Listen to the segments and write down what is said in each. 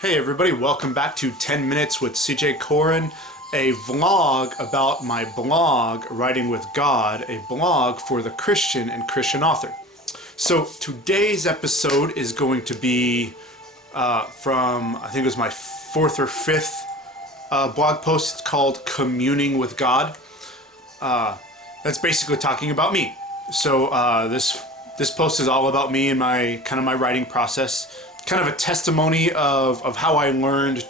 Hey everybody, welcome back to 10 Minutes with CJ Corin, a vlog about my blog, Writing with God, a blog for the Christian and Christian author. So today's episode is going to be from, I think it was my fourth or fifth blog post. It's called Communing with God. That's basically talking about me. So this post is all about me and my writing process. Kind of a testimony of how I learned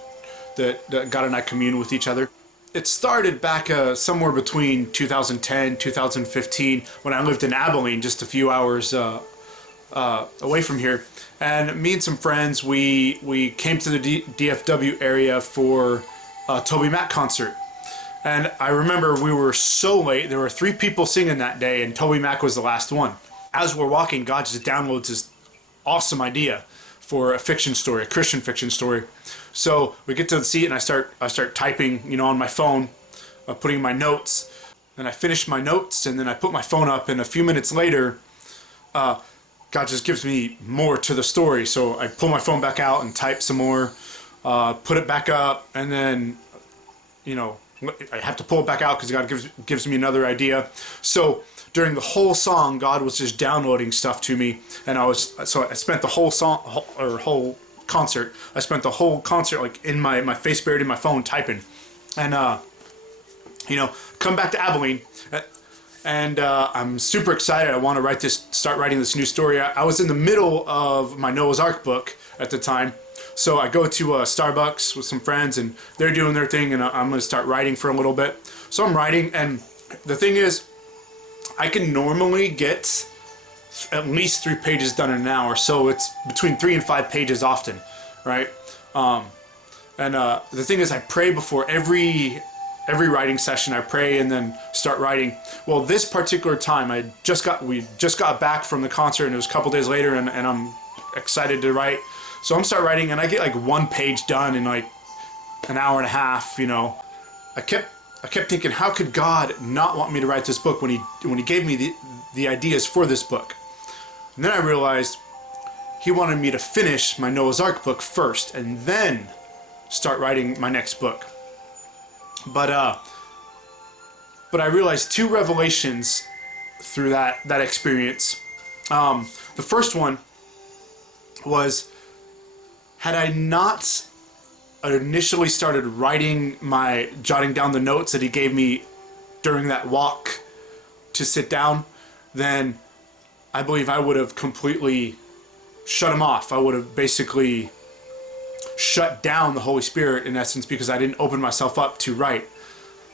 that God and I commune with each other. It started back somewhere between 2010, 2015, when I lived in Abilene, just a few hours away from here. And me and some friends, we came to the DFW area for a Toby Mac concert. And I remember we were so late. There were 3 people singing that day, and Toby Mac was the last one. As we're walking, God just downloads this awesome idea for a fiction story, a Christian fiction story. So we get to the seat and I start typing, on my phone, putting my notes. And I finish my notes and then I put my phone up, and a few minutes later, God just gives me more to the story. So I pull my phone back out and type some more, put it back up, and then, I have to pull it back out because God gives me another idea. So during the whole song, God was just downloading stuff to me, and I spent the whole whole concert. I spent the whole concert like in my face buried in my phone typing, and come back to Abilene, and I'm super excited. I want to start writing this new story. I was in the middle of my Noah's Ark book at the time. So I go to Starbucks with some friends, and they're doing their thing, and I'm going to start writing for a little bit. So I'm writing, and the thing is, I can normally get at least 3 pages done in an hour. So it's between 3 and 5 pages often, right? The thing is, I pray before every writing session. I pray and then start writing. Well, this particular time, we just got back from the concert, and it was a couple days later, and I'm excited to write. So I'm start writing, and I get like 1 page done in like an hour and a half. I kept thinking, how could God not want me to write this book when he gave me the ideas for this book? And then I realized he wanted me to finish my Noah's Ark book first, and then start writing my next book. But I realized 2 revelations through that experience. The first one was, had I not initially started jotting down the notes that he gave me during that walk to sit down, then I believe I would have completely shut him off. I would have basically shut down the Holy Spirit, in essence, because I didn't open myself up to write,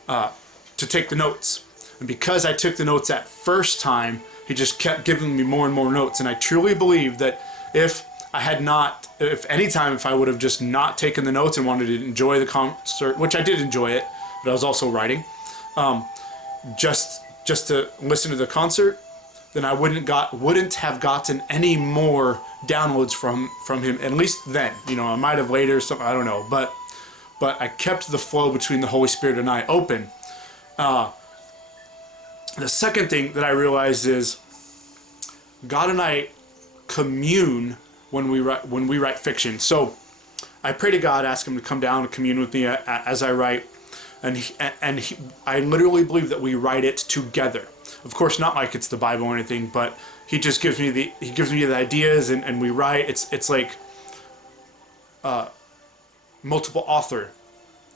to take the notes. And because I took the notes that first time, he just kept giving me more and more notes. And I truly believe that if I would have just not taken the notes and wanted to enjoy the concert, which I did enjoy it, but I was also writing, just to listen to the concert, then I wouldn't have gotten any more downloads from him, at least then. I might have later, something, I don't know, but I kept the flow between the Holy Spirit and I open. The second thing that I realized is God and I commune when we write fiction. So I pray to God, ask him to come down and commune with me as I write, and I literally believe that we write it together. Of course, not like it's the Bible or anything, but he just gives me the ideas, and we write. It's like multiple author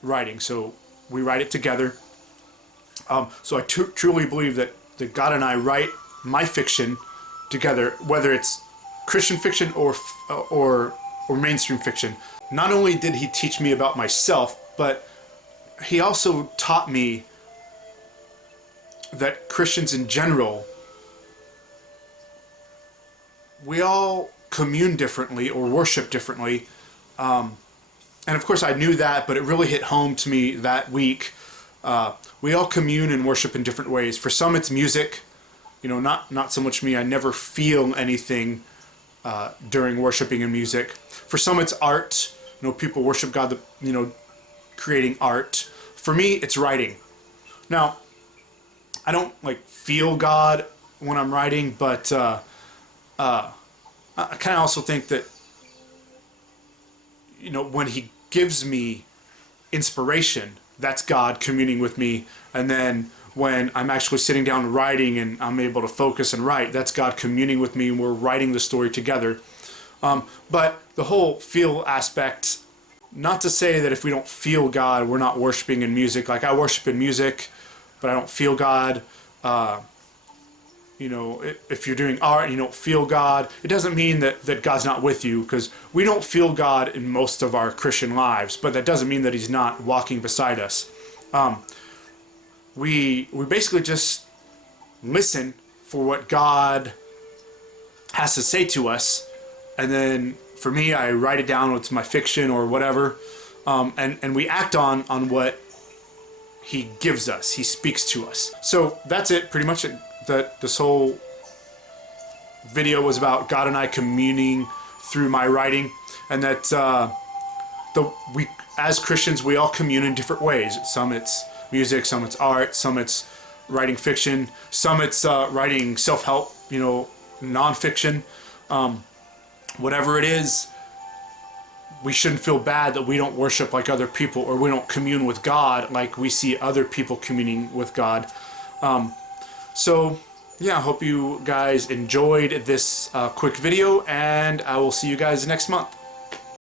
writing, so we write it together. So I truly believe that God and I write my fiction together, whether it's Christian fiction or mainstream fiction. Not only did he teach me about myself, but he also taught me that Christians in general, we all commune differently or worship differently. And of course I knew that, but it really hit home to me that week. We all commune and worship in different ways. For some it's music, not so much me. I never feel anything during worshiping in music. For some it's art. People worship God, creating art. For me, it's writing. Now, I don't feel God when I'm writing, but I kind of also think that when he gives me inspiration, that's God communing with me. And then when I'm actually sitting down writing and I'm able to focus and write, that's God communing with me, and we're writing the story together. But the whole feel aspect, not to say that if we don't feel God, we're not worshiping in music. Like, I worship in music, but I don't feel God. If you're doing art and you don't feel God, it doesn't mean that God's not with you, because we don't feel God in most of our Christian lives, but that doesn't mean that he's not walking beside us. We basically just listen for what God has to say to us, and then for me, I write it down. It's my fiction or whatever, and we act on what he gives us. He speaks to us. So that's it, pretty much. This whole video was about God and I communing through my writing, and that we as Christians, we all commune in different ways. Some it's music, some it's art, some it's writing fiction, some it's writing self-help, nonfiction. Whatever it is, we shouldn't feel bad that we don't worship like other people, or we don't commune with God like we see other people communing with God. So yeah, I hope you guys enjoyed this quick video, and I will see you guys next month.